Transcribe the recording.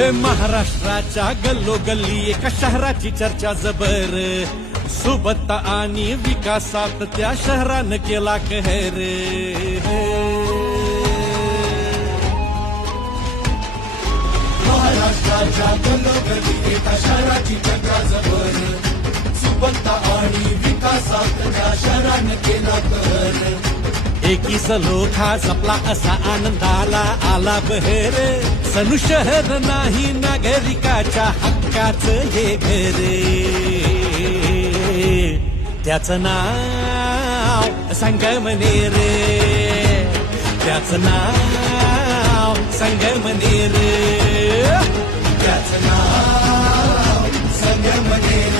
महाराष्ट्राच्या गल्लोगल्ली एका शहराची चर्चा जबर, सुबत्ता आणि विकासात त्या शहरानं केला कहर. महाराष्ट्राच्या गल्लोगल्ली एका शहराची चर्चा जबर, सुबत्ता आणि विकासात त्या शहरानं केला कहर. एकी सलोखा जपला असा आनंदाला आला बहर, सनु शहर नाही नागरिकाच्या हक्काचं हे घर. त्याचं नाव संगमनेर, त्याचं नाव संगमनेर, त्याचं नाव संगमनेर.